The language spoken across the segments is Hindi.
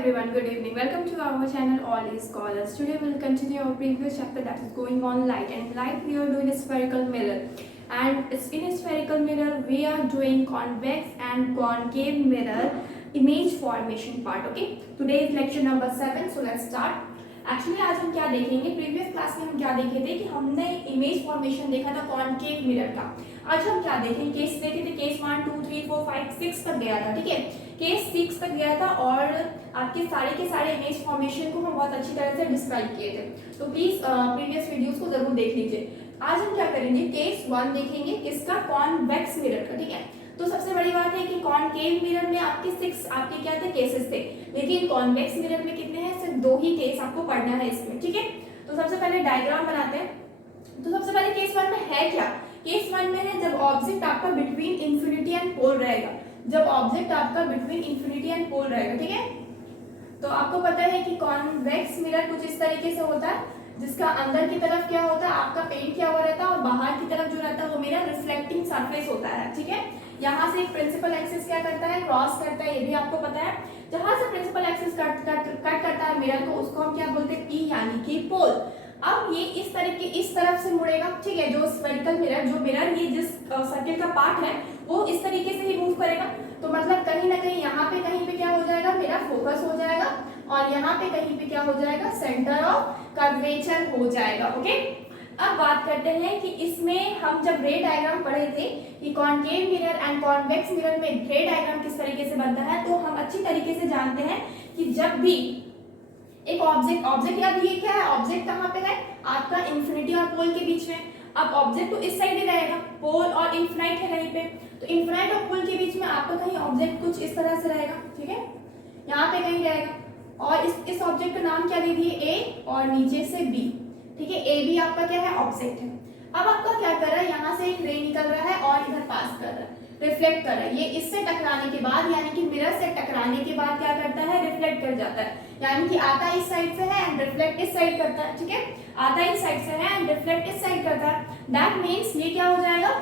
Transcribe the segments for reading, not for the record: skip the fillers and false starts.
everyone, good evening. Welcome to our channel All is Scholars. Today we will continue our previous chapter that is going on light. And in light we are doing a spherical mirror. And in a spherical mirror we are doing convex and concave mirror image formation part. Okay. Today is lecture number 7. So let's start. Actually आज हम क्या देखेंगे, प्रीवियस क्लास में हम क्या देखे थे कि हमने इमेज फॉर्मेशन देखा था कॉनकेव मिरर का। आज हम क्या देखेंगे, केस देखे थे, केस 1 2 3 4 5 6 तक गया था। ठीक है, केस 6 तक गया था और आपके सारे के सारे इमेज फॉर्मेशन को हम बहुत अच्छी तरह से डिस्क्राइब किए थे। तो प्लीज प्रीवियस वीडियोस को जरूर देख लीजिए। आज हम क्या करेंगे, केस 1 देखेंगे, किसका, कॉन्वेक्स मिरर का। ठीक है, तो सबसे बड़ी बात है कि कॉनकेव मिरर में आपके 6 आपके क्या थे, केसेस थे, लेकिन कॉन्वेक्स मिरर में कितने हैं, सिर्फ 2 ही केस आपको पढ़ना है इसमें। ठीक है, तो सबसे पहले डायग्राम बनाते हैं। तो सबसे पहले केस 1 में है क्या, केस 1 में है जब ऑब्जेक्ट आपका बिटवीन इंफिनिटी एंड पोल रहेगा। जब ऑब्जेक्ट आपका बिटवीन इंफिनिटी एंड पोल रहेगा। ठीक है, तो आपको पता है कि कॉन्वेक्स मिरर कुछ इस तरीके से होता है, जिसका अंदर की तरफ क्या होता है, आपका पेंट किया हुआ रहता है और बाहर की तरफ जो रहता है वो मेरा रिफ्लेक्टिंग सरफेस होता है। ठीक है, यहाँ से एक प्रिंसिपल एक्सिस क्या करता है, क्रॉस करता है, ये भी आपको पता है। जहां से प्रिंसिपल एक्सिस कट करता है मिरर को, उसको हम क्या बोलते हैं, पी, यानी कि पोल। अब ये इस तरफ से मुड़ेगा। ठीक है, जो स्फेरिकल मिरर, जो मिरर ये जिस सर्किल का पार्ट है वो इस तरीके से ही मूव करेगा। तो मतलब कहीं ना कहीं यहाँ पे कहीं पे क्या हो जाएगा, मेरा फोकस हो जाएगा, और यहाँ पे कहीं पे क्या हो जाएगा, सेंटर ऑफ कर्वेचर हो जाएगा। ओके, अब बात करते हैं कि इसमें हम जब रे डायग्राम पढ़े थे कि concave mirror and convex mirror में रे डायग्राम किस तरीके से बनता है, तो हम अच्छी तरीके से जानते हैं कि जब भी एक ऑब्जेक्ट या ये क्या है, ऑब्जेक्ट कहाँ पे है, आपका इंफिनिटी और पोल के बीच में। अब ऑब्जेक्ट तो इस साइड ही रहेगा, पोल और इन्फिनाइट है कहीं पे, तो इन्फिनाइट और पोल के बीच में आपका कहीं ऑब्जेक्ट कुछ इस तरह से रहेगा। ठीक है, यहाँ पे कहीं रहेगा, और इस ऑब्जेक्ट का नाम क्या दे दिए, ए, और नीचे से बी। ठीक है, ए बी आपका क्या है, ऑब्जेक्ट है। अब आपका क्या कर रहा है, यहाँ से एक रे निकल रहा है और इधर पास कर रहा है, रिफ्लेक्ट कर रहा है। ये इससे टकराने के बाद, यानी कि मिरर से टकराने के बाद क्या करता है, रिफ्लेक्ट कर जाता है, यानी कि आता इस साइड से है एंड रिफ्लेक्ट इस साइड करता है। ठीक है, आता इस साइड से है एंड रिफ्लेक्ट इस साइड करता है। दैट मींस ये क्या हो जाएगा,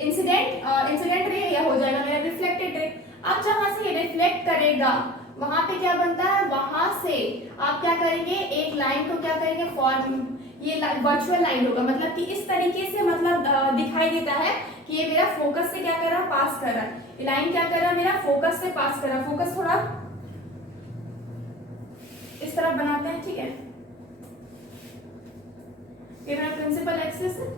इंसिडेंट रे, या हो जाएगा मेरा रिफ्लेक्टेड रे। अब जहां से ये रिफ्लेक्ट करेगा वहां पे क्या बनता है, वहां से आप क्या करेंगे, एक लाइन को क्या करेंगे, फॉर्म, ये वर्चुअल लाइन होगा, मतलब कि इस तरीके से मतलब दिखाई देता है कि ये मेरा फोकस से क्या कर रहा है, पास कर रहा है। ये लाइन क्या कर रहा है, मेरा फोकस से पास कर रहा है। फोकस थोड़ा इस तरफ बनाते हैं। ठीक है, ये मेरा प्रिंसिपल एक्सिस है,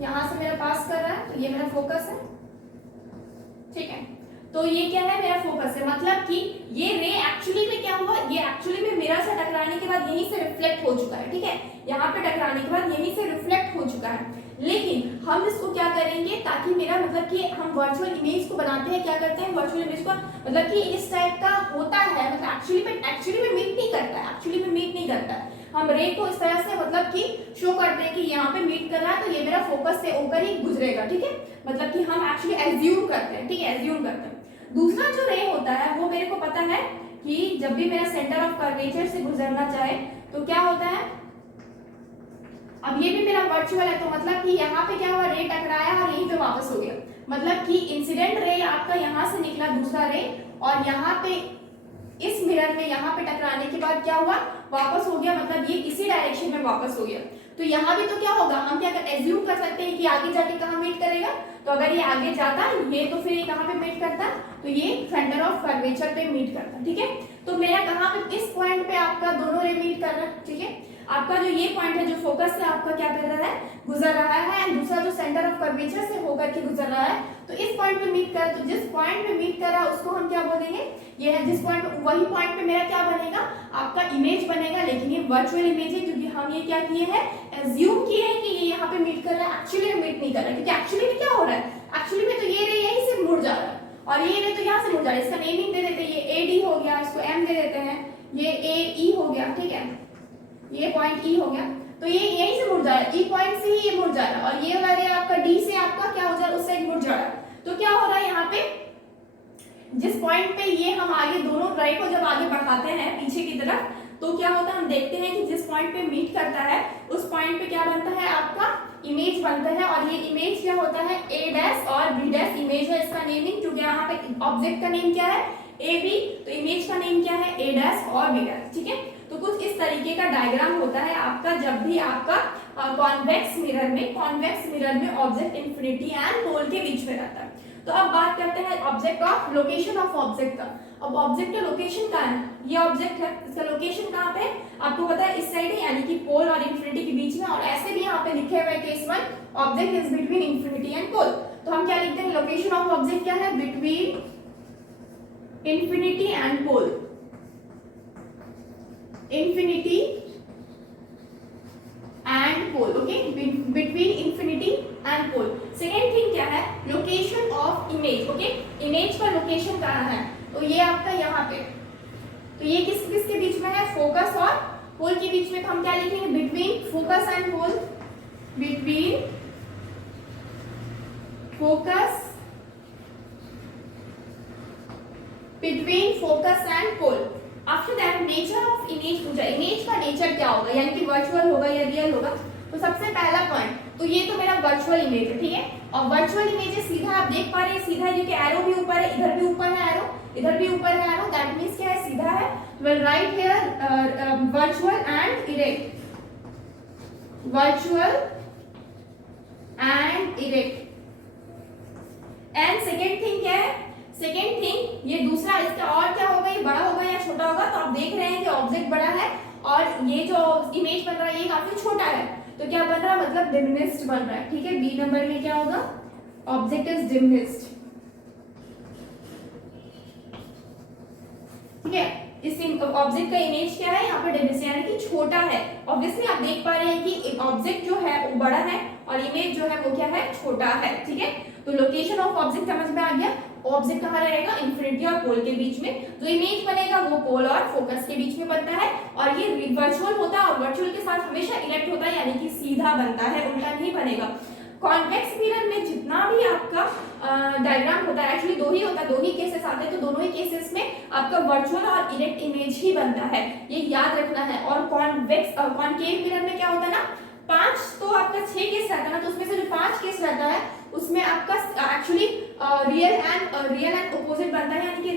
यहां से मेरा पास कर रहा है, तो ये मेरा फोकस है। ठीक है, तो ये क्या है, मेरा फोकस है, मतलब कि ये रे एक्चुअली में क्या हुआ, ये एक्चुअली में मिरर से टकराने के बाद यहीं से रिफ्लेक्ट हो चुका है। ठीक है, यहाँ पे टकराने के बाद यहीं से रिफ्लेक्ट हो चुका है, लेकिन हम इसको क्या करेंगे, ताकि मेरा मतलब कि हम वर्चुअल इमेज को बनाते हैं, क्या करते हैं, वर्चुअल इमेज को मतलब कि इस टाइप का होता है, मतलब एक्चुअली में मीट नहीं करता है, एक्चुअली में मीट नहीं करता है। हम रे को इस तरह से मतलब कि शो करते हैं कि यहाँ पे मीट कर रहा है, तो ये मेरा फोकस से होकर ही गुजरेगा। ठीक है, मतलब कि हम एक्चुअली एज्यूम करते हैं। ठीक है, एज्यूम करते हैं। दूसरा जो रे होता है वो मेरे को पता है कि जब भी मेरा सेंटर ऑफ कर्वेचर से गुजरना चाहे तो क्या होता है, अब ये भी मेरा वर्चुअल है, तो मतलब कि यहाँ पे क्या हुआ, रे टकराया और यहीं पे वापस हो गया, मतलब कि इंसिडेंट रे आपका यहाँ से निकला दूसरा रे, और यहाँ पे इस मिरर में यहाँ पे टकराने के बाद क्या हुआ, वापस हो गया, मतलब ये इसी डायरेक्शन में वापस हो गया। तो यहाँ भी तो क्या होगा, हम क्या एज्यूम कर सकते हैं कि आगे जाके कहाँ मीट करेगा, तो अगर ये आगे जाता ये, तो फिर ये कहाँ पे मीट करता, तो ये सेंटर ऑफ कर्वेचर पे मीट करता। ठीक है, तो मेरा कहाँ पे, इस पॉइंट पे आपका दोनों रे मीट कर रहा है। ठीक है, आपका जो ये पॉइंट है, जो फोकस से आपका क्या कर रहा है, गुजर रहा है, एंड दूसरा जो सेंटर ऑफ कर्वेचर से होकर के गुजर रहा है, तो इस पॉइंट पे मीट कर, तो जिस पॉइंट पे मीट कर रहा है उसको हम क्या बोलेंगे, ये है जिस पॉइंट पे, वही पॉइंट पे मेरा क्या बनेगा, आपका इमेज बनेगा, लेकिन ये वर्चुअल इमेज है, क्योंकि हम ये क्या किए हैं, एज्यूम किए हैं कि ये यहाँ पे मीट कर रहा है, एक्चुअली में मीट नहीं कर रहा है, क्योंकि एक्चुअली में क्या हो रहा है, एक्चुअली में तो ये रे यहीं से मुड़ जा रहा है और ये रे तो यहाँ से मुड़ जा रहा है। इसका नेमिंग दे देते हैं, ये ए डी हो गया, इसको एम दे देते हैं, ये ए ई हो गया। ठीक है, ये पॉइंट ई हो गया, तो ये यहीं से मुड़ जा रहा है, ई पॉइंट से ही ये मुड़ जा रहा है, और ये वाला रे आपका डी से आपका क्या हो जा रहा है, उस साइड मुड़ जा रहा है। तो क्या हो रहा है, यहाँ पे जिस पॉइंट पे ये हम आगे दोनों रे को जब आगे बढ़ाते हैं पीछे की तरफ, तो क्या होता है, हम देखते हैं कि जिस पॉइंट पे मीट करता है उस पॉइंट पे क्या बनता है, आपका इमेज बनता है, और ये इमेज क्या होता है, ए डैश और बी डैश इमेज है इसका नेमिंग, क्योंकि यहाँ पे ऑब्जेक्ट का नेम क्या है, ए बी, तो इमेज का नेम क्या है, ए डैश और बी डैश, ठीक है। तो कुछ इस तरीके का डायग्राम होता है आपका जब भी आपका कॉन्वेक्स मिरर में ऑब्जेक्ट इंफिनिटी एंड पोल के बीच में रहता है। तो अब बात करते हैं object of location of object का। अब ऑब्जेक्ट का लोकेशन कहाँ है, ये ऑब्जेक्ट है, इसका लोकेशन कहाँ पे है आपको पता है, इस साइड है यानी कि पोल और इंफिनिटी के बीच में, और ऐसे भी यहाँ पे लिखे हुए case 1 object is between infinity and pole. तो हम क्या लिखते हैं, लोकेशन ऑफ ऑब्जेक्ट क्या है, between infinity and pole, infinity and pole, okay, between infinity and pole. Second thing क्या है, location of image, okay, image का लोकेशन कहाँ है, तो ये आपका यहाँ पे, तो ये किसके बीच में है, फोकस और पोल के बीच में। तो हम क्या लिखेंगे, between focus and pole, between focus, between focus and pole. After that nature of image पूछा, इमेज का नेचर क्या होगा, यानी कि वर्चुअल होगा या रियल होगा। तो सबसे पहला पॉइंट, तो ये तो मेरा वर्चुअल इमेज है, ठीक है, और वर्चुअल इमेज है, सीधा आप देख पा रहे हैं, सीधा ये कि एरो भी ऊपर है, इधर भी ऊपर है एरो, इधर भी ऊपर है एरो, दैट मींस क्या है, सीधा है। Well right here virtual and erect, virtual and erect. And second thing क्या है, सेकेंड थिंग ये दूसरा, इसका और क्या होगा, ये बड़ा होगा या छोटा होगा। तो आप देख रहे हैं कि ऑब्जेक्ट बड़ा है और ये जो इमेज बन रहा है ये काफी छोटा है, तो क्या बन रहा है, मतलब डिमिनिश्ड बन रहा है, ठीक है। बी नंबर में क्या होगा, ऑब्जेक्ट इज डिमिनिश्ड, ठीक है। इस ऑब्जेक्ट का इमेज क्या है, यहाँ पे डिमिनिश्ड यानी कि छोटा है। ऑब्वियसली आप देख पा रहे हैं कि ऑब्जेक्ट जो है वो बड़ा है और इमेज जो है वो क्या है, छोटा है, ठीक है। तो लोकेशन ऑफ ऑब्जेक्ट समझ में आ गया, ऑब्जेक्ट कहाँ रहेगा, इंफिनिटी और पोल के बीच में। जो इमेज बनेगा वो पोल और फोकस के बीच में बनता है, और ये वर्चुअल होता है, और वर्चुअल के साथ हमेशा इरेक्ट होता है, यानी कि सीधा बनता है, उल्टा नहीं बनेगा। कॉन्वेक्स मिरर में जितना भी आपका डायग्राम होता है, एक्चुअली दो ही होता है, दो ही केसेस आते हैं, तो दोनों ही केसेस में आपका वर्चुअल और इरेक्ट इमेज ही बनता है, ये याद रखना है। और कॉन्केव मिरर में क्या होता है ना, 5 तो आपका 6 केस रहता है ना, तो उसमें से जो 5 केस रहता है उसमें आपका एक्चुअली रियल एंड ऑपोजिट बनता है, यानी कि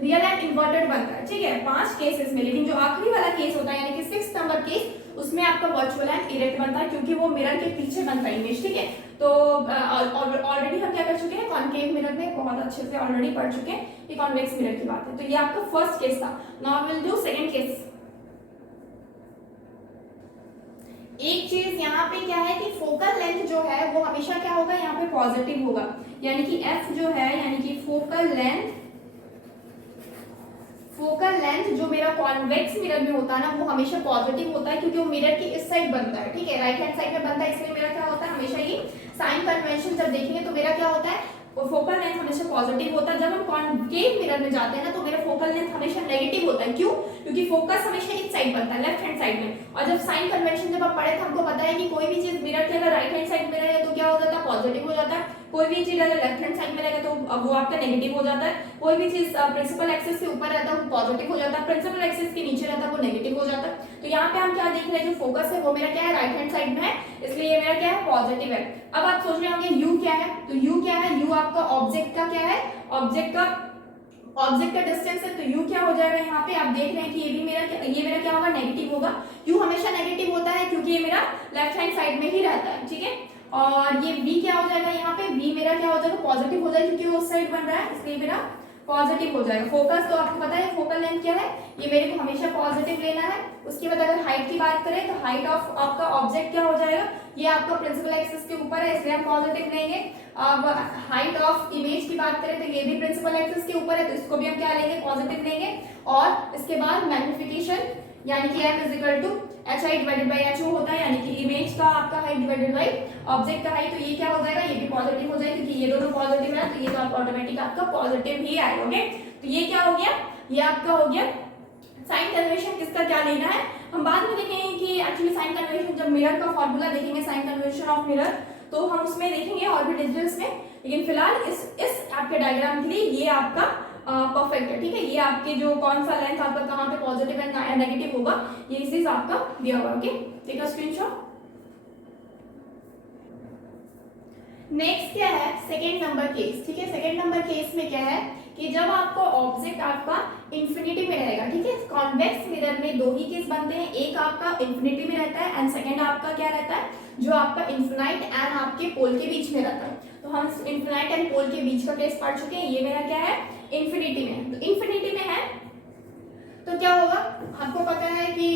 रियल एंड इन्वर्टेड बनता है, ठीक है, 5 केसेस में। लेकिन जो आखिरी वाला केस होता है यानी कि 6 नंबर केस, उसमें आपका वर्चुअल एंड इरेक्ट बनता है, क्योंकि वो मिरर के पीछे बनता है इमेज, ठीक है। तो ऑलरेडी हम क्या कर चुके हैं, कॉन्केव मिरर में बहुत अच्छे से ऑलरेडी पढ़ चुके हैं, ये कॉन्वेक्स मिरर की बात है। तो ये आपका फर्स्ट केस था। Now will do second case. एक चीज यहाँ पे क्या है कि फोकल लेंथ जो है वो हमेशा क्या होगा, यहाँ पे पॉजिटिव होगा, यानी कि एफ जो है, यानी कि फोकल लेंथ जो मेरा कॉन्वेक्स मिरर में होता है ना, वो हमेशा पॉजिटिव होता है, क्योंकि वो मिरर की इस साइड बनता है, ठीक है, राइट हैंड साइड में बनता है, इसलिए मेरा क्या होता है, हमेशा ये साइन कन्वेंशन जब देखेंगे तो मेरा क्या होता है, वो फोकल लेंथ हमेशा पॉजिटिव होता है। जब हम कॉन्केव मिरर में जाते हैं ना, तो मेरा फोकल लेंथ हमेशा नेगेटिव होता है। क्यों? क्योंकि फोकस हमेशा इस साइड बनता है, लेफ्ट हैंड साइड में। और जब साइन कन्वेंशन जब आप पढ़े थे, हमको पता है कि कोई भी चीज मिरर के अगर राइट हैंड साइड में रहे तो क्या हो जाता है, पॉजिटिव हो जाता है। कोई भी चीज अगर लेफ्ट हैंड साइड में रहेगा तो वो आपका नेगेटिव हो जाता है। कोई भी चीज प्रिंसिपल एक्सिस के ऊपर रहता है वो पॉजिटिव हो जाता है, प्रिंसिपल एक्सिस के नीचे रहता है वो नेगेटिव हो जाता है। तो यहाँ पे हम क्या देख रहे हैं, जो फोकस है वो मेरा क्या है, राइट हैंड साइड में है, इसलिए ये मेरा क्या है, पॉजिटिव है। अब आप सोच रहे होंगे यू क्या है, तो यू क्या है, यू आपका ऑब्जेक्ट का क्या है, ऑब्जेक्ट का डिस्टेंस है। तो u क्या हो जाएगा, यहाँ पे आप देख रहे हैं कि ये मेरा क्या होगा, नेगेटिव होगा। u हमेशा नेगेटिव होता है क्योंकि ये मेरा लेफ्ट हैंड साइड में ही रहता है, ठीक है। और ये v क्या हो जाएगा, यहाँ पे v मेरा क्या हो जाएगा, पॉजिटिव हो जाएगा, क्योंकि वो उस साइड बन रहा है, इसलिए मेरा पॉजिटिव हो जाएगा। फोकस तो आपको पता है फोकल लेंथ क्या है, ये मेरे को हमेशा पॉजिटिव लेना है। उसके बाद अगर हाइट की बात करें तो हाइट ऑफ आपका ऑब्जेक्ट क्या हो जाएगा, ये आपका प्रिंसिपल एक्सिस के ऊपर है, इसलिए हम पॉजिटिव लेंगे। अब हाइट ऑफ इमेज की बात करें तो ये भी प्रिंसिपल एक्सिस के ऊपर है, तो इसको भी हम क्या लेंगे, पॉजिटिव लेंगे। और इसके बाद मैग्निफिकेशन, यानी कि m is to hi divided by ho होता है, यानी कि इमेज का आपका हाइट डिवाइडेड बाय ऑब्जेक्ट का हाइट। तो ये क्या हो जाएगा, ये भी पॉजिटिव हो जाएगा, क्योंकि ये दोनों पॉजिटिव है, तो ये तो आपका ऑटोमेटिक आपका पॉजिटिव ही आएगा। ओके, तो ये क्या हो गया, ये आपका हो गया साइन कन्वेंशन। किसका क्या लेना है हम बाद में देखेंगे कि एक्चुअली साइन कन्वेंशन, जब मिरर का फॉर्मूला देखेंगे साइन कन्वेंशन ऑफ मिरर, तो हम उसमें देखेंगे और भी डिटेल्स में। लेकिन फिलहाल इस आपके डायग्राम के लिए ये आपका परफेक्ट है, ठीक है। ये आपके जो कौन सा लेंथ आपका कहाँ पे पॉजिटिव एंड नेगेटिव होगा, ये चीज आपका दिया हुआ। Okay, take a screenshot. Next क्या है, सेकेंड नंबर केस, ठीक है। सेकेंड नंबर केस में क्या है कि जब आपको ऑब्जेक्ट आपका इंफिनिटी में रहेगा, ठीक है। कॉन्वेक्स मिरर में दो ही केस बनते हैं, एक आपका इंफिनिटी में रहता है एंड सेकेंड आपका क्या रहता है, जो आपका इन्फिनाइट एंड आपके पोल के बीच में रहता है। तो हम इन्फिनाइट एंड पोल के बीच का केस पढ़ चुके हैं, ये मेरा क्या है, इन्फिनिटी में। तो इन्फिनिटी में है तो क्या होगा, आपको पता है कि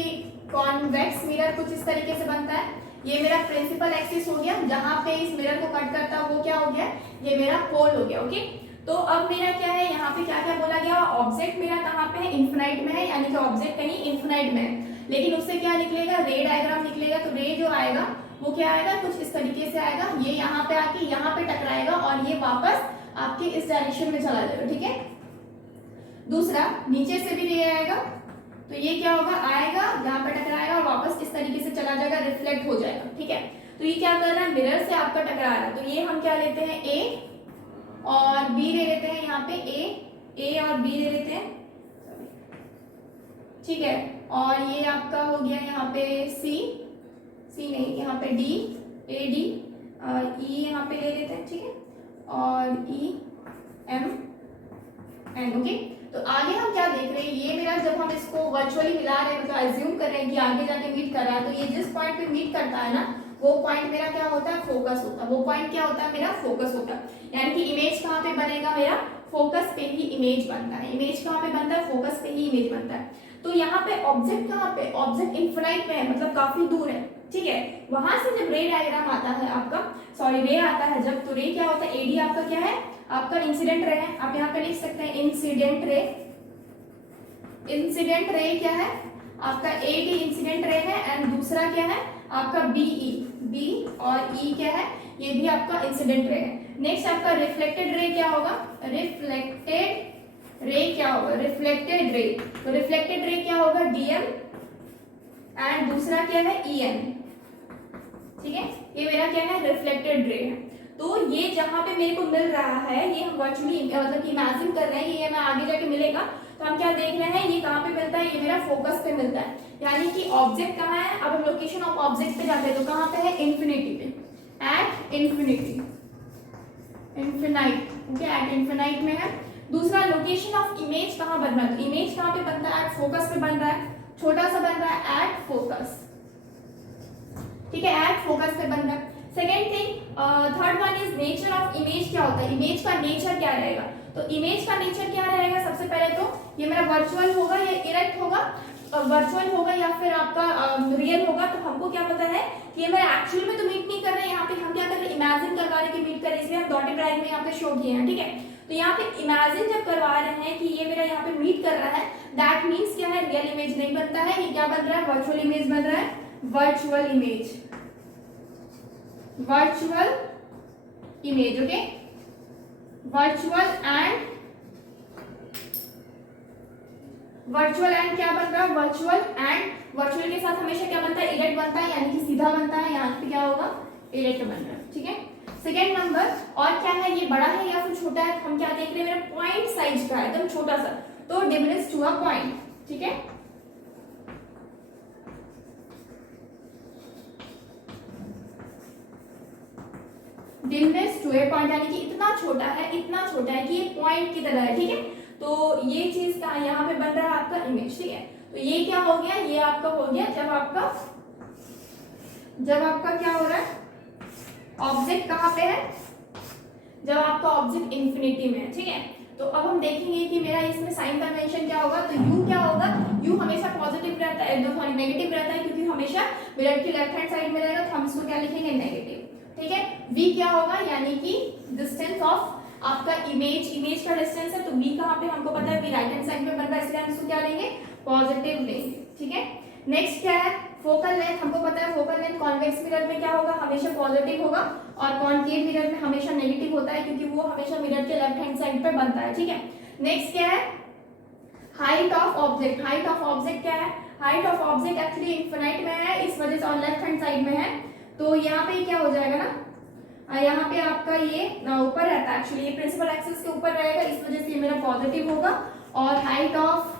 कॉन्वेक्स मिरर कुछ इस तरीके से बनता है। ये मेरा प्रिंसिपल एक्सिस हो गया, जहां पे इस मिरर को कट करता है वो क्या हो गया, ये मेरा पोल हो गया, ओके। तो अब मेरा क्या है, यहाँ पे क्या क्या बोला गया, ऑब्जेक्ट मेरा कहाँ पे है, इन्फिनाइट में है, यानी कि ऑब्जेक्ट कहीं इन्फिनाइट में है। लेकिन उससे क्या निकलेगा, रे डायग्राम निकलेगा। तो रे जो आएगा वो क्या आएगा, कुछ इस तरीके से आएगा, ये यहाँ पे आके यहाँ पे टकराएगा और ये वापस आपके इस डायरेक्शन में चला जाएगा, ठीक है। दूसरा, नीचे से भी रे आएगा, तो ये क्या होगा, आएगा यहाँ पे टकराएगा और वापस इस तरीके से चला जाएगा, रिफ्लेक्ट हो जाएगा, ठीक है। तो ये क्या कर रहा है, मिरर से आपका टकरा रहा है। तो ये हम क्या लेते हैं, ए और बी ले लेते हैं, यहाँ पे ए और बी ले लेते हैं, ठीक है। और ये आपका हो गया यहाँ पे सी नहीं, यहाँ पे डी, ए डी, ई यहाँ पे ले लेते हैं, ठीक है, और ई एम एन, ओके। तो आगे हम क्या देख रहे हैं, ये मेरा जब हम इसको वर्चुअली मिला रहे हैं, मतलब एज्यूम कर रहे हैं कि आगे जाके मीट कर रहा है, तो ये जिस पॉइंट पे मीट करता है ना, वो पॉइंट मेरा क्या होता है, फोकस होता है। वो पॉइंट क्या होता है, मेरा फोकस होता है। यानी कि इमेज कहाँ पे बनेगा, मेरा फोकस पे ही इमेज बनता है। इमेज कहाँ पे बनता है, फोकस पे ही इमेज बनता है। तो यहाँ पे ऑब्जेक्ट कहाँ पे, ऑब्जेक्ट इन्फिनाइट में है, मतलब काफी दूर है, ठीक है। वहां से जब रे डायग्राम आता है आपका, सॉरी रे आता है जब, तो रे क्या होता है, एडी आपका क्या है, आपका इंसिडेंट रे है। आप यहाँ पे लिख सकते हैं इंसिडेंट रे। इंसिडेंट रे क्या है आपका, एडी इंसिडेंट रे है, एंड दूसरा क्या है आपका बीई, बी और ई क्या है, ये भी आपका इंसिडेंट रे है। नेक्स्ट आपका रिफ्लेक्टेड रे क्या होगा, रिफ्लेक्टेड रे क्या होगा, रिफ्लेक्टेड रे। तो रिफ्लेक्टेड रे क्या होगा, डीएम एंड दूसरा क्या है, ईएन, ठीक है। ये मेरा क्या है, रिफ्लेक्टेड रे है। तो ये जहां पे मेरे को मिल रहा है, ये हम वर्चुअली मतलब इमेजिन कर रहे हैं, ये मैं आगे जाके मिलेगा। तो हम क्या देख रहे हैं, ये कहाँ पे मिलता है, ये मेरा फोकस पे मिलता है। यानी कि ऑब्जेक्ट कहाँ है, अब हम लोकेशन ऑफ ऑब्जेक्ट पे जाते हैं, तो कहाँ पे है, इन्फिनिटी पे, at infinity, infinite, okay, at infinite में है। दूसरा, लोकेशन ऑफ इमेज कहाँ बन रहा है, तो इमेज कहाँ पे बनता है, एट फोकस पे बन रहा है, छोटा सा बन रहा है, एट फोकस, ठीक है, एट फोकस पे बन रहा है। Second thing, third one is nature of image. क्या होता है, इमेज का नेचर क्या रहेगा, तो इमेज का नेचर क्या रहेगा, सबसे पहले तो ये मेरा वर्चुअल होगा या इरेक्ट होगा, वर्चुअल होगा या फिर आपका रियल होगा। तो हमको क्या पता है कि ये मेरा एक्चुअल में तो मीट नहीं कर रहे हैं, यहाँ पे हम क्या कर रहे हैं, इमेजिन करवा रहे हैं कि मीट कर रहे हैं, इसलिए हम डॉटेड लाइन में यहाँ पे शो किए हैं, ठीक है। तो यहाँ पे इमेजिन जब करवा रहे हैं कि ये मेरा यहाँ पे मीट कर रहा है, दैट मीन्स क्या है, रियल इमेज नहीं बनता है, ये क्या बन रहा है, वर्चुअल इमेज बन रहा है, virtual image, virtual image, okay. Virtual and क्या बन रहा है, वर्चुअल के साथ हमेशा क्या बनता है, इरेक्ट बनता है, यानी कि सीधा बनता है, यहाँ पे क्या होगा, इरेक्ट बन रहा है, ठीक है। सेकेंड नंबर, और क्या है, ये बड़ा है या फिर छोटा है, हम क्या देख रहे हैं, मेरा पॉइंट साइज का है, एकदम छोटा सा, तो डिमिनिश टू अ पॉइंट, ठीक है। डिमिनिश टू ए पॉइंट, यानी कि इतना छोटा है कि ये पॉइंट की तरह है, ठीक है। तो ये चीज का यहाँ पे बन रहा है आपका इमेज, ठीक है। तो ये क्या हो गया, ये आपका हो गया जब आपका क्या हो रहा है, ऑब्जेक्ट कहाँ पे है, जब आपका ऑब्जेक्ट इंफिनिटी में है, ठीक है। तो अब हम देखेंगे कि मेरा इसमें साइन कन्वेंशन क्या होगा। तो यू क्या होगा, यू हमेशा पॉजिटिव रहता है, एकदम सॉरी नेगेटिव रहता है, क्योंकि हमेशा मिरर की लेफ्ट हैंड साइड में रहेगा, तो हम इसको क्या लिखेंगे, नेगेटिव, ठीक है। v क्या होगा, यानी कि डिस्टेंस ऑफ आपका इमेज का डिस्टेंस है, तो v कहाँ पे हमको पता है, v राइट हैंड साइड में बन रहा है, इसलिए हम इसको क्या लेंगे, पॉजिटिव लेंगे, ठीक है। नेक्स्ट क्या है, फोकल लेंथ, हमको पता है फोकल लेंथ कॉन्वेक्स मिरर में क्या होगा, हमेशा पॉजिटिव होगा, और कॉनकेव मिरर में हमेशा नेगेटिव होता है, क्योंकि वो हमेशा मिरर के लेफ्ट हैंड साइड पे बनता है, ठीक है। नेक्स्ट क्या है, height of object. Height of object क्या है, height of object actually infinite में है, इस वजह से और लेफ्ट हैंड साइड में है, तो यहाँ पे क्या हो जाएगा ना, यहाँ पे आपका ये ऊपर रहता है, एक्चुअली ये प्रिंसिपल एक्सिस के ऊपर रहेगा, इस वजह से ये मेरा पॉजिटिव होगा। और हाइट ऑफ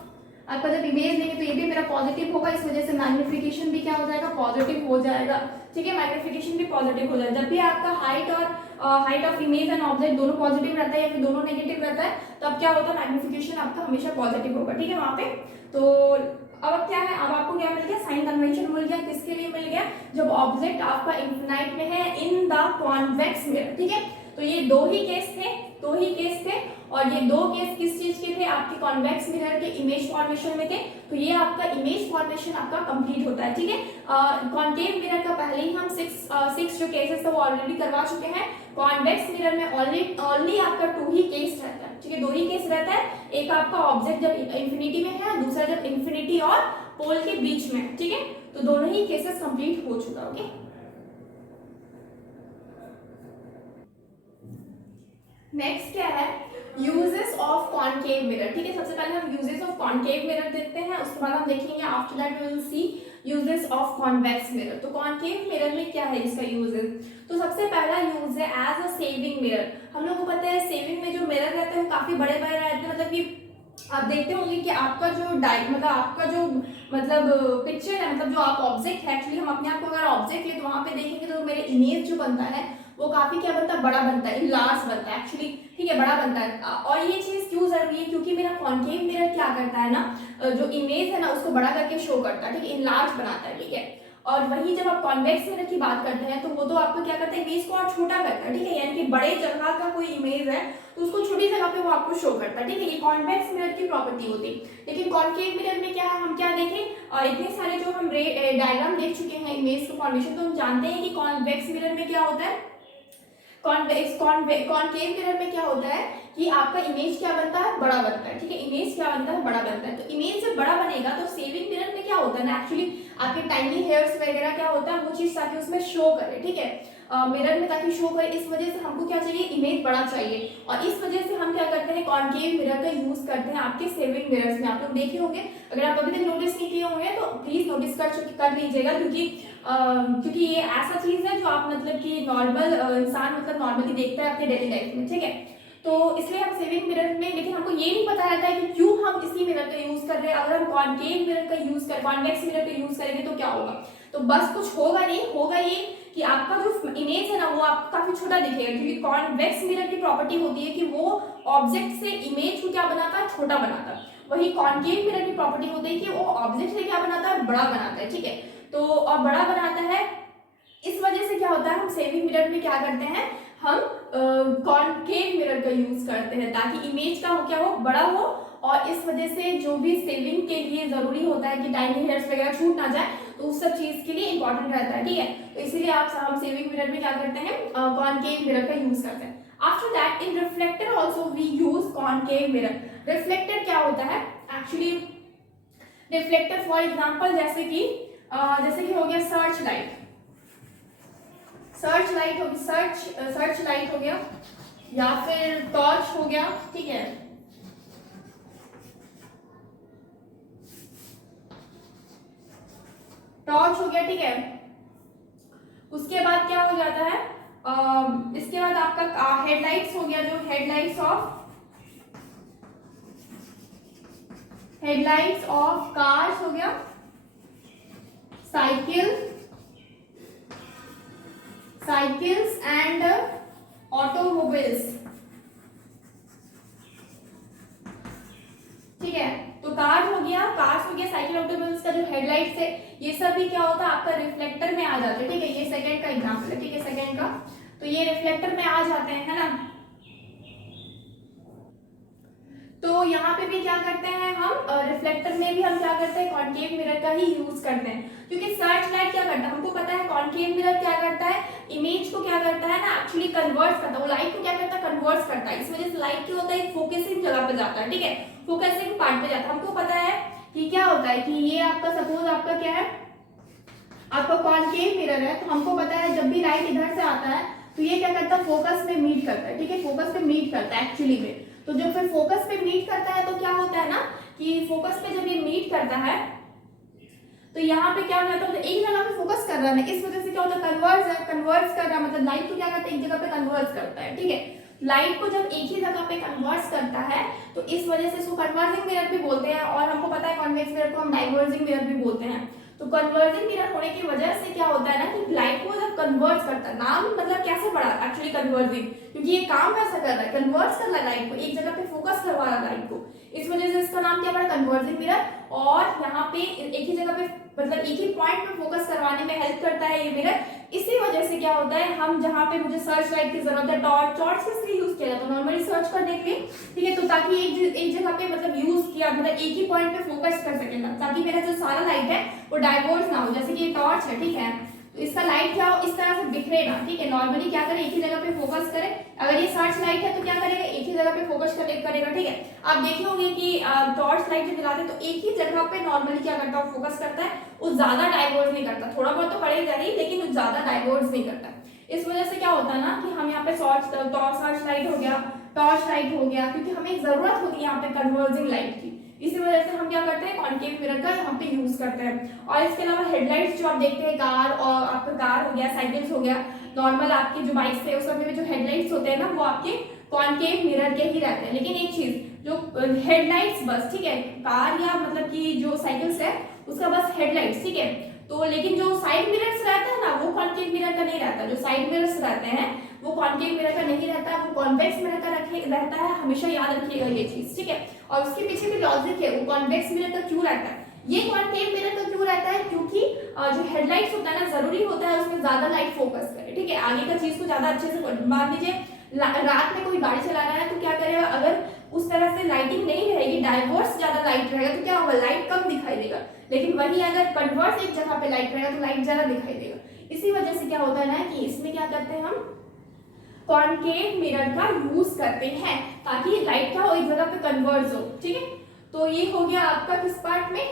आपका जब इमेज लेंगे तो ये भी मेरा पॉजिटिव होगा, इस वजह से मैग्निफिकेशन भी क्या हो जाएगा, पॉजिटिव हो जाएगा। ठीक है, मैग्निफिकेशन भी पॉजिटिव हो जाता है। जब भी आपका height of image and object दोनों पॉजिटिव रहता है या फिर दोनों नेगेटिव रहता है, तो अब क्या होता है, मैग्निफिकेशन आपका हमेशा पॉजिटिव होगा, ठीक है वहां पे। तो अब क्या है, अब आपको क्या मिल गया, साइन कन्वेंशन मिल गया। किसके लिए मिल गया, जब ऑब्जेक्ट आपका इन्फिनाइट में है इन द कॉन्वेक्स मिरर, ठीक है। तो ये दो ही केस थे और ये दो केस किस चीज के थे, आपके कॉन्वेक्स मिरर के इमेज फॉर्मेशन में थे। तो ये आपका इमेज फॉर्मेशन आपका कंप्लीट होता है, ठीक है। कॉन्केव मिरर का पहले ही हम सिक्स जो केसेस थे वो ऑलरेडी करवा चुके हैं। कॉन्वेक्स मिरर में ओनली आपका 2 ही केस रहता है, ठीक है, 2 ही केस रहता है। एक आपका ऑब्जेक्ट जब इंफिनिटी में है, दूसरा जब इंफिनिटी और पोल के बीच में, ठीक है। तो दोनों ही केसेस कंप्लीट हो चुका, ओके। नेक्स्ट क्या है, यूजेस ऑफ कॉन्केव मिरर, ठीक है। सबसे पहले हम यूजेस ऑफ कॉन्केव मिरर देखते हैं, उसके बाद हम देखेंगे after that we will see uses of convex mirror. तो कॉन्केव मिरर में क्या है इसका यूजेस, तो सबसे पहला यूज है एज अ सेविंग मिरर। हम लोगों को पता है सेविंग में जो मिरर रहते हैं वो काफी बड़े बड़े रहते हैं, मतलब कि आप देखते होंगे कि आपका जो आपका जो पिक्चर है, मतलब जो आप ऑब्जेक्ट है, एक्चुअली हम अपने आप को अगर ऑब्जेक्ट ले तो वहां पे देखेंगे तो मेरे इमेज जो बनता है वो काफी क्या बनता है, बड़ा बनता है, लार्ज बनता है एक्चुअली, ठीक है, बड़ा बनता है। और ये चीज क्यों जरूरी है, क्योंकि मेरा कॉन्केव मिरर क्या करता है ना, जो इमेज है ना उसको बड़ा करके शो करता है, ठीक है, इनलार्ज बनाता है, ठीक है। और वही जब आप कॉन्वेक्स मिरर की बात करते हैं तो वो तो आपको क्या करता है, इमेज को और छोटा करता है, ठीक है, यानी कि बड़े जगह का कोई इमेज है तो उसको छोटी जगह पे वो आपको शो करता है, ठीक है। ये कॉन्वेक्स मिरर की प्रॉपर्टी होती है। लेकिन कॉन्केव मिरर में क्या है, हम क्या देखें, और इतने सारे जो हम डायग्राम देख चुके हैं इमेज का फॉर्मेशन, तो हम जानते हैं कि कॉन्वेक्स मिरर में क्या होता है, कॉन्केव मिरर में क्या होता है कि आपका इमेज क्या बनता है, बड़ा बनता है, ठीक है, इमेज क्या बनता है, बड़ा बनता है। तो इमेज जब बड़ा बनेगा तो सेविंग मिरर में क्या होता है ना, एक्चुअली आपके टाइनी हेयर्स वगैरह क्या होता है, वो चीज ताकि उसमें शो करे, ठीक है, मिरर में ताकि शो करे। इस वजह से हमको क्या चाहिए, इमेज बड़ा चाहिए, और इस वजह से हम क्या करते हैं, कॉन्केव मिरर का यूज करते हैं आपके सेविंग मिरर्स में। आप लोग देखे होंगे, अगर आप अभी तक नोटिस नहीं किए होंगे तो प्लीज नोटिस कर लीजिएगा, क्योंकि ये ऐसा चीज है जो आप मतलब कि नॉर्मल इंसान मतलब नॉर्मली देखता है अपने डेली लाइफ में, ठीक है। तो इसलिए हम सेविंग मिरर में, लेकिन हमको ये नहीं पता रहता है कि क्यों हम इसी मिरर का यूज कर रहे हैं। अगर हम कॉन्केव मिरर का यूज कर कॉन्वेक्स मिरर का यूज करेंगे तो क्या होगा, तो बस कुछ होगा नहीं, होगा ये कि आपका जो इमेज है ना वो आपको काफी छोटा दिखेगा, क्योंकि कॉन्वेक्स मिरर की प्रॉपर्टी होती है कि वो ऑब्जेक्ट से इमेज को क्या बनाता है, छोटा बनाता है। वही कॉन्केव मिरर की प्रॉपर्टी होती है कि वो ऑब्जेक्ट से क्या बनाता है, बड़ा बनाता है, ठीक है। तो और बड़ा बनाता है, इस वजह से क्या होता है, हम सेविंग मिरर में क्या करते हैं, हम कॉन्केव मिरर का यूज करते हैं ताकि इमेज का क्या हो, बड़ा हो। और इस वजह से जो भी सेविंग के लिए जरूरी होता है कि टाइनी हेयर्स वगैरह छूट ना जाए, तो उस सब चीज के लिए इंपॉर्टेंट रहता है, ठीक है। तो इसीलिए हम सेविंग मिरर में क्या करते हैं, कॉन्केव मिरर का यूज करते हैं। After that in reflector also we use concave mirror. Reflector क्या होता है, एक्चुअली रिफ्लेक्टर फॉर एग्जाम्पल जैसे कि हो गया सर्च लाइट, सर्च लाइट हो गया, या फिर टॉर्च हो गया, ठीक है। टॉर्च हो गया, ठीक है। उसके बाद क्या हो जाता है, इसके बाद आपका हेडलाइट्स हो गया, जो हेडलाइट्स ऑफ कार्स हो गया, साइकिल्स एंड ऑटोमोबाइल्स, ठीक है। तो कार्स हो गया, साइकिल, ऑटोमोबाइल्स का जो हेडलाइट्स है ये सब भी क्या होता है, आपका रिफ्लेक्टर में आ जाते हैं, ठीक है। ये सेकंड का एग्जांपल है, ठीक है, सेकंड का, तो ये रिफ्लेक्टर में आ जाते हैं, है ना। तो यहाँ पे भी क्या करते हैं हम, रिफ्लेक्टर में भी हम क्या करते हैं, कॉन्केव मिरर का ही यूज करते हैं, क्योंकि सर्च लाइट क्या करता है, हमको पता है कॉन्केव मिरर क्या करता है, इमेज को क्या करता है ना, एक्चुअली कन्वर्ट करता है, वो लाइट को क्या करता है, कन्वर्ट करता है। इस वजह से लाइट क्या होता है, फोकसिंग जगह पे जाता है, ठीक है, फोकसिंग पार्ट पे जाता है। हमको पता है कि क्या होता है कि ये आपका सपोज आपका क्या है, आपका कॉन्केव मिरर है, तो हमको पता है जब भी लाइट इधर से आता है तो ये क्या करता है, फोकस पे मीट करता है, ठीक है, फोकस पे मीट करता है एक्चुअली में। तो जब फिर फोकस पे मीट करता है तो क्या होता है ना कि फोकस पे जब ये मीट करता है तो यहाँ पे क्या होता है, एक जगह पे फोकस कर रहा है, इस वजह से क्या होता है, कन्वर्स कर रहा है, मतलब लाइट को क्या करता है, एक जगह पे कन्वर्स करता है, ठीक है। लाइट को जब एक ही जगह पे कन्वर्स करता है तो इस वजह से इसको कन्वर्जिंग मिरर भी बोलते हैं, और हमको पता है कॉन्वेक्स मिरर को हम डाइवर्जिंग मिरर भी बोलते हैं। तो कन्वर्जिंग मिरर होने की वजह से क्या होता है ना कि लाइट को जब कन्वर्ट करता है, नाम मतलब कैसे पड़ा एक्चुअली कन्वर्जिंग, क्योंकि ये काम कैसा कर रहा है, कन्वर्ट कर रहा है लाइट को, एक जगह पे फोकस करवा रहा है लाइट को, इस वजह से इसका नाम क्या पड़ा कन्वर्जिंग मिरर। और यहाँ पे एक ही जगह पे मतलब एक ही पॉइंट पे फोकस करवाने में हेल्प करता है ये मिरर। इसी वजह से क्या होता है, हम जहाँ पे मुझे सर्च लाइट की जरूरत है, टॉर्च किस लिए यूज किया जाता है, नॉर्मली सर्च करने के लिए, ठीक है, तो ताकि एक जगह पे मतलब यूज किया, मतलब एक ही पॉइंट पे फोकस कर सके ना, ताकि मेरा जो सारा लाइट है वो डाइवर्स ना हो। जैसे कि ये टॉर्च है, ठीक है, तो इसका लाइट क्या हो, इस तरह से बिखरे ना, ठीक है, नॉर्मली क्या करे, एक ही जगह पे फोकस करे। अगर ये सर्च लाइट है तो क्या करेगा, एक ही जगह पे फोकस करेगा, ठीक है। आप देखे होंगे कि टॉर्च लाइट जब जलाते हैं तो एक ही जगह पे नॉर्मली क्या करता है, फोकस करता है, वो ज्यादा डाइवर्स नहीं करता, थोड़ा बहुत तो करेगा ही, लेकिन वो ज्यादा डाइवर्स नहीं करता। इस वजह से क्या होता है ना कि हम यहाँ पे सर्च लाइट हो गया, टॉर्च लाइट हो गया, क्योंकि हमें जरूरत होती है यहाँ पे कन्वर्जिंग लाइट की, इसी वजह से हम क्या करते हैं, कॉन्केव मिरर का यहाँ पे यूज करते हैं। और इसके अलावा हेडलाइट्स जो आप देखते हैं, कार और आपका कार हो गया, साइकिल्स हो गया, नॉर्मल आपकी जो बाइक्स है उस सब में जो हेडलाइट्स होते हैं ना, वो आपके कॉन्केव मिरर के ही रहते हैं। लेकिन एक चीज, जो हेडलाइट्स बस, ठीक है, कार या मतलब कि जो साइकिल्स है उसका बस हेडलाइट्स, ठीक है, तो लेकिन जो साइड मिरर्स रहता है ना, वो कॉन्केव मिरर का नहीं रहता। जो साइड मिरर्स रहते हैं वो कॉन्केव मिरर का नहीं रहता, वो कॉन्वेक्स मिरर का रहता है, हमेशा याद रखिएगा ये चीज, ठीक है। और उसके पीछे भी लॉजिक है, वो कॉन्वेक्स मिरर का क्यों रहता है, ये कॉन्केव मिरर का क्यों रहता है, क्योंकि जो हेडलाइट्स होता है ना, जरूरी होता है उसमें ज्यादा लाइट फोकस करे, ठीक है, आगे का चीज को ज्यादा अच्छे से। मान लीजिए रात में कोई गाड़ी चला रहा है तो क्या करेगा, अगर उस तरह से लाइटिंग नहीं रहेगी, डाइवर्स ज्यादा लाइट रहेगा तो क्या होगा, लाइट कम दिखाई देगा। लेकिन वही अगर कन्वर्स एक जगह पे लाइट रहेगा तो लाइट ज्यादा दिखाई देगा। इसी वजह से क्या होता है ना कि इसमें क्या करते हैं, हम कॉन्केव मिरर का यूज करते हैं ताकि लाइट का एक जगह पे कन्वर्ज हो, ठीक है। तो ये हो गया आपका किस पार्ट में,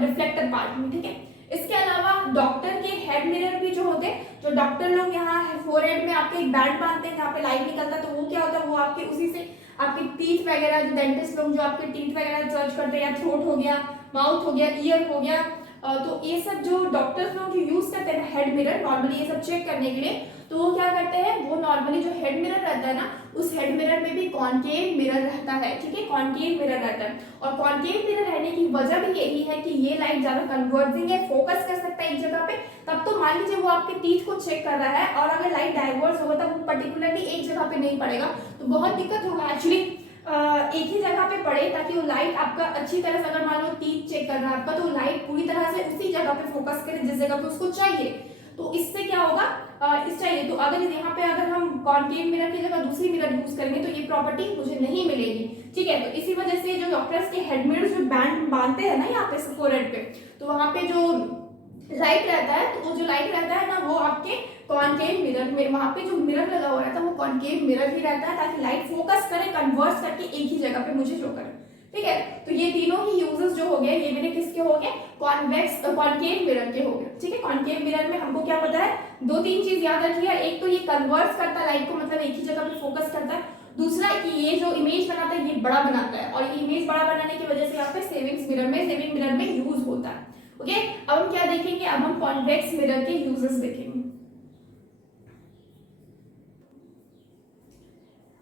रिफ्लेक्टर पार्ट में, ठीक है। इसके अलावा डॉक्टर के हेड मिरर भी जो होते हैं, जो डॉक्टर लोग यहाँ फोरहेड में आपके एक बैंड बांधते हैं जहाँ पे लाइट निकलता है, तो वो क्या होता है, वो आपके उसी से आपके टीथ वगैरह, जो डेंटिस्ट लोग जो आपके टीथ वगैरह सर्च करते हैं, या थ्रोट हो गया, माउथ हो गया, ईयर हो गया, तो ये सब जो डॉक्टर्स लोग जो यूज करते हैं हेड मिरर नॉर्मली ये सब चेक करने के लिए, तो वो क्या करते हैं, वो नॉर्मली जो हेड मिरर रहता है ना, उस हेड मिरर में भी कॉन्केव मिरर रहता है, ठीक है, कॉन्केव मिरर रहता है। और कॉन्केव मिरर रहने की वजह भी यही है कि ये लाइट ज्यादा कन्वर्जिंग है, फोकस कर सकता है एक जगह पे। तब तो मान लीजिए वो आपके टीथ को चेक कर रहा है और अगर लाइट डाइवर्स होगा तब वो पर्टिकुलरली एक जगह पे नहीं पड़ेगा, तो बहुत दिक्कत होगा एक्चुअली, एक ही जगह पे पड़े, ताकि वो लाइट आपका अच्छी तरह से, अगर मान लो टीथ चेक कर रहा है आपका, तो लाइट पूरी तरह से उसी जगह पे फोकस करे जिस जगह पे उसको चाहिए। तो इससे क्या होगा, इस चाहिए, तो अगर यहाँ पे अगर हम कॉन्केव मिरर की जगह दूसरी मिरर यूज करेंगे तो ये प्रॉपर्टी मुझे नहीं मिलेगी, ठीक है। तो इसी वजह से जो डॉक्टर्स के हेड मिरर जो बैंड बांधते हैं ना यहाँ पे फोरहेड पे, तो वहां पे जो लाइट रहता है, तो वो जो लाइट रहता है ना, वो आपके कॉन्केव मिरर में, वहां पे जो मिरर लगा हुआ रहता है वो कॉन्केव मिरर ही रहता है, ताकि लाइट फोकस करे, कन्वर्ट करके एक ही जगह पे मुझे शो करे, ठीक है। तो ये तीनों ही यूजेस जो हो गए, ये मेरे किसके हो गए, कॉन्केव मिरर के हो गए, ठीक है। कॉन्केव मिरर में हमको क्या पता है, दो तीन चीज याद रखिए, एक तो ये कन्वर्ट करता है लाइट को, मतलब एक ही जगह पे फोकस करता है। दूसरा कि ये जो इमेज बनाता है ये बड़ा बनाता है, और ये इमेज बड़ा बनाने की वजह से यहाँ पे सेविंग मिरर में यूज होता है, ओके। अब हम क्या देखेंगे, अब हम कॉन्वेक्स मिरर के यूजेस देखेंगे।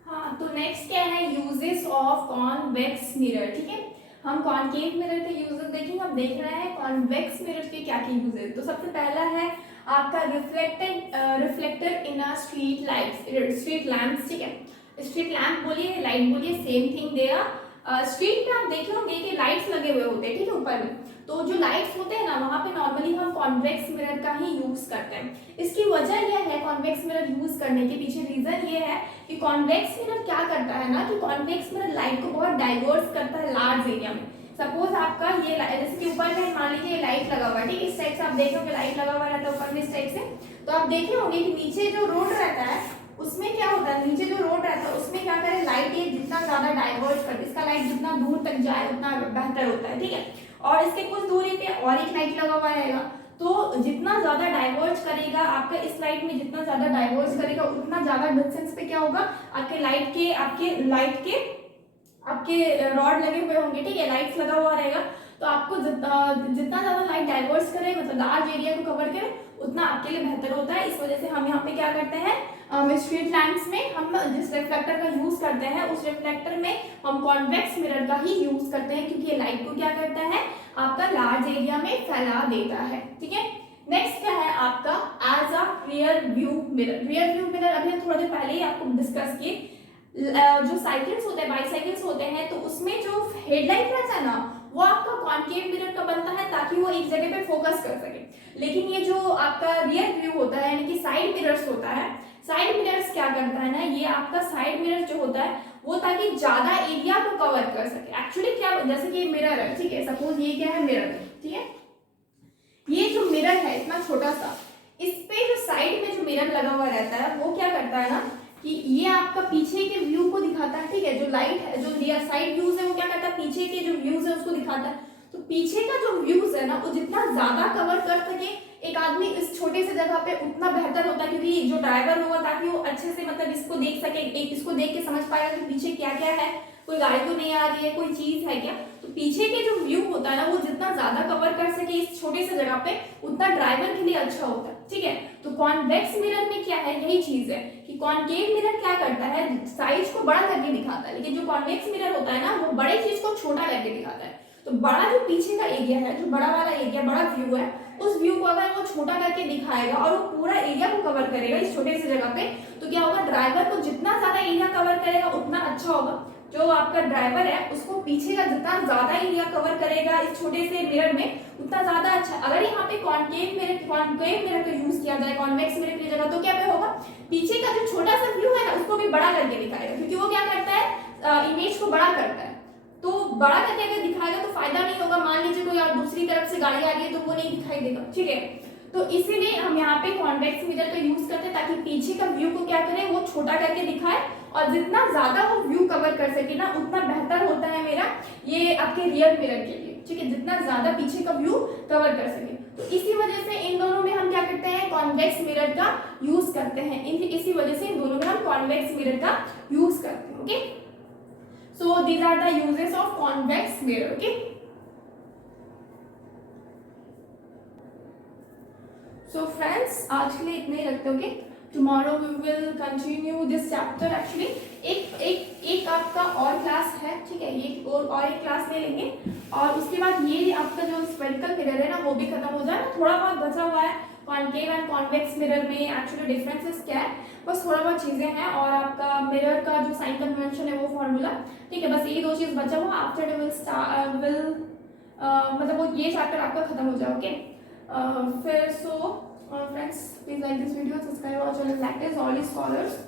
हाँ, तो नेक्स्ट क्या है, यूजेस ऑफ कॉन्वेक्स मिरर, ठीक है। हम कॉन्केव मिरर के यूजेस देखेंगे। अब देख रहे हैं कॉन्वेक्स मिरर के क्या क्या यूजेस। तो सबसे पहला है आपका reflector in a street lamps, ठीक है। स्ट्रीट लैंप बोलिए, लाइट बोलिए, सेम थिंग दे। स्ट्रीट में आप देखे होंगे कि लाइट्स लगे हुए होते हैं, ठीक है, ऊपर में। तो जो लाइट्स होते हैं ना, वहां पे नॉर्मली हम कॉन्वेक्स मिरर का ही यूज करते हैं। इसकी वजह यह है, कॉन्वेक्स मिरर यूज करने के पीछे रीजन ये है कि कॉन्वेक्स मिरर क्या करता है ना, कि कॉन्वेक्स मिरर लाइट को बहुत डाइवर्स करता है लार्ज एरिया में। सपोज आपका ये जैसे कि ऊपर में मान लीजिए लाइट लगा हुआ है, ठीक है, इस टाइप से आप देखोगे लाइट लगा हुआ रहता है ऊपर में इस टाइप से। तो आप देखे होंगे कि नीचे जो रोड रहता है उसमें क्या होता है, नीचे जो रोड रहता है उसमें क्या करे, लाइट ये जितना ज्यादा डाइवर्स कर, इसका लाइट जितना दूर तक जाए उतना बेहतर होता है, ठीक है। और इसके कुछ दूरी पे और एक लाइट लगा हुआ रहेगा, तो जितना ज्यादा डाइवर्ज करेगा आपका, इस लाइट में जितना ज्यादा डाइवर्ज करेगा उतना ज्यादा डिस्टेंस पे क्या होगा, आपके रॉड लगे हुए होंगे, ठीक है, लाइट्स लगा हुआ रहेगा। तो आपको जितना ज्यादा लाइट डाइवर्स करे, मतलब लार्ज एरिया को कवर करे, उतना आपके लिए बेहतर होता है। इस वजह से हम यहाँ पे क्या करते हैं, स्ट्रीट लैंप्स में हम जिस रिफ्लेक्टर का यूज करते हैं उस रिफ्लेक्टर में हम कॉन्वेक्स मिरर का ही यूज करते हैं, क्योंकि ये लाइट को क्या करता है, आपका लार्ज एरिया में फैला देता है। ठीक है, नेक्स्ट क्या है आपका as a rear view mirror. Rear view mirror अभी हम थोड़ा देर पहले ही आपको डिस्कस किए। जो साइकिल्स होते हैं, बाईसाइकिल्स होते हैं, तो उसमें जो हेडलाइट रहता है ना, वो आपका कॉन्केव मिरर का बनता है ताकि वो एक जगह पे फोकस कर सके। लेकिन ये जो आपका रियर व्यू होता है यानी कि साइड मिरर्स होता है, साइड मिरर्स क्या करता है ना, ये आपका साइड मिरर जो होता है वो ताकि ज्यादा एरिया को कवर कर सके। एक्चुअली क्या, जैसे कि मिरर है, ठीक है, सपोज ये क्या है, मिरर, ठीक है, ये जो मिरर है इतना छोटा सा, इस पे जो साइड में जो मिरर लगा हुआ रहता है वो क्या करता है ना कि ये आपका पीछे के व्यू को दिखाता है। ठीक है, जो लाइट है, जो रियर साइड व्यूज है, वो क्या करता है, पीछे के जो व्यूज है उसको दिखाता है। तो पीछे का जो व्यूज है ना, वो जितना ज्यादा कवर कर सके एक आदमी इस छोटे से जगह पे, उतना बेहतर होता है, क्योंकि जो ड्राइवर होगा ताकि वो अच्छे से मतलब इसको देख सके, इसको देख के समझ पाएगा कि पीछे क्या क्या है, कोई गाड़ी तो नहीं आ रही है, कोई चीज है क्या। तो पीछे के जो व्यू होता है ना, वो जितना ज्यादा कवर कर सके इस छोटे से जगह पे, उतना ड्राइवर के लिए अच्छा होता है। ठीक है, तो कॉन्वेक्स मिरर में क्या है, यही चीज है कि कॉन्केव मिरर क्या करता है, साइज को बड़ा करके दिखाता है, लेकिन जो कॉन्वेक्स मिरर होता है ना, वो बड़े चीज को छोटा करके दिखाता है। तो बड़ा जो पीछे का एरिया है, जो बड़ा वाला एरिया, बड़ा व्यू है, उस व्यू को अगर वो छोटा करके दिखाएगा और वो पूरा एरिया को कवर करेगा इस छोटे से जगह पे, तो क्या होगा, ड्राइवर को जितना ज्यादा एरिया कवर करेगा उतना अच्छा होगा। जो आपका ड्राइवर है उसको पीछे का जितना ज्यादा एरिया कवर करेगा इस छोटे से मिरर में, उतना ज्यादा अच्छा। अगर यहाँ पे कॉन्केव मिरर का यूज किया जाए कॉन्वेक्स मिरर की जगह, तो क्या पे होगा, पीछे का जो छोटा सा व्यू है ना, उसको भी बड़ा करके दिखाएगा, क्योंकि वो क्या करता है, इमेज को बड़ा करता है। तो बड़ा करके अगर दिखाएगा तो फायदा नहीं होगा। मान लीजिए कोई और दूसरी तरफ से गाड़ी आ रही है तो वो नहीं दिखाई देगा। ठीक है, तो इसीलिए हम यहाँ पे कॉन्वेक्स मिरर का यूज करते हैं ताकि पीछे का व्यू को क्या करे, वो छोटा करके दिखाए, और जितना ज्यादा वो व्यू कवर कर सके ना, उतना बेहतर होता है मेरा ये आपके रियर मिरर के लिए। ठीक है, जितना ज्यादा पीछे का व्यू कवर कर सके। तो इसी वजह से इन दोनों में हम क्या करते हैं, कॉन्वेक्स मिरर का यूज करते हैं। इसी वजह से इन दोनों में हम कॉन्वेक्स मिरर का यूज करते हैं। Okay, so these are the uses of convex mirror. Okay, so friends, आज के लिए इतने ही रखते होंगे। Tomorrow we will continue this chapter. Actually एक आपका और क्लास है, ठीक है, ये और एक क्लास ले लेंगे, और उसके बाद ये आपका जो स्फेरिकल मिरर है ना, वो भी खत्म हो जाए। थोड़ा बहुत बचा हुआ है कॉन्केव एंड कॉन्वेक्स मिरर में, एक्चुअली डिफरेंसेस क्या है, बस थोड़ा बहुत चीजें हैं, और आपका मिरर का जो साइन कन्वेंशन है वो फॉर्मूला। ठीक है, बस ये दो चीज बचा हुआ। आफ्टर विल मतलब वो ये चैप्टर आपका खत्म हो जाए। ओके, फिर so friends, please like this video, subscribe our channel that is all scholars,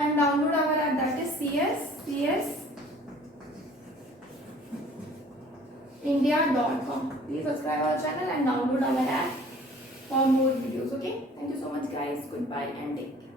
and download our app, that is CS India.com. Please subscribe our channel and download our app for more videos. Okay, thank you so much guys, goodbye and take care.